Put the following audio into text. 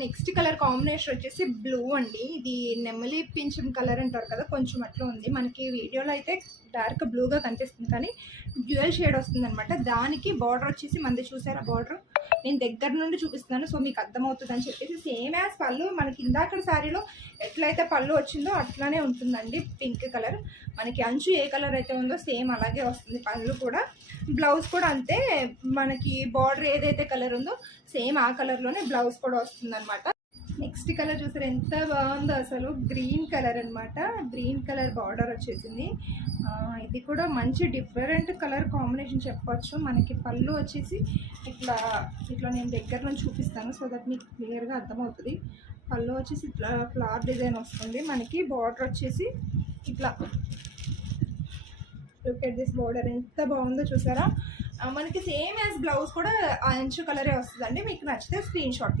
Next colour combination వచ్చేసి blue అండి. ఇది నెమలి పింఛం కలర్ అంటారు కదా, కొంచెం అట్లా ఉంది. మనకి వీడియోలో అయితే డార్క్ బ్లూగా కనిపిస్తుంది, కానీ డ్యూయల్ షేడ్ వస్తుంది అనమాట. దానికి బార్డర్ వచ్చేసి మంది చూసారా, బార్డర్ నేను దగ్గర నుండి చూపిస్తున్నాను సో మీకు అర్థమవుతుంది అని చెప్పేసి. సేమ్ యాజ్ పళ్ళు మనకి ఇందాక శారీలో ఎట్లయితే పళ్ళు వచ్చిందో అట్లానే ఉంటుందండి. పింక్ కలర్ మనకి అంచు ఏ కలర్ అయితే ఉందో సేమ్ అలాగే వస్తుంది పళ్ళు కూడా. బ్లౌజ్ కూడా అంతే, మనకి బార్డర్ ఏదైతే కలర్ ఉందో సేమ్ ఆ కలర్లోనే బ్లౌజ్ కూడా వస్తుంది అనమాట. నెక్స్ట్ కలర్ చూసారు ఎంత బాగుందో అసలు, గ్రీన్ కలర్ అనమాట. గ్రీన్ కలర్ బార్డర్ వచ్చేసింది. ఇది కూడా మంచి డిఫరెంట్ కలర్ కాంబినేషన్ చెప్పొచ్చు. మనకి పళ్ళు వచ్చేసి ఇట్లా ఇట్లా నేను దగ్గర నుంచి చూపిస్తాను సో దట్ మీకు క్లియర్గా అర్థమవుతుంది. పళ్ళు వచ్చేసి ఇట్లా ఫ్లవర్ డిజైన్ వస్తుంది. మనకి బార్డర్ వచ్చేసి ఇట్లా లుక్ ఎట్ దిస్ బార్డర్ ఎంత బాగుందో చూసారా. మనకి సేమ్ యాజ్ బ్లౌజ్ కూడా అంచు కలరే వస్తుందండి. మీకు నచ్చితే స్క్రీన్ షాట్ తీసుకోండి.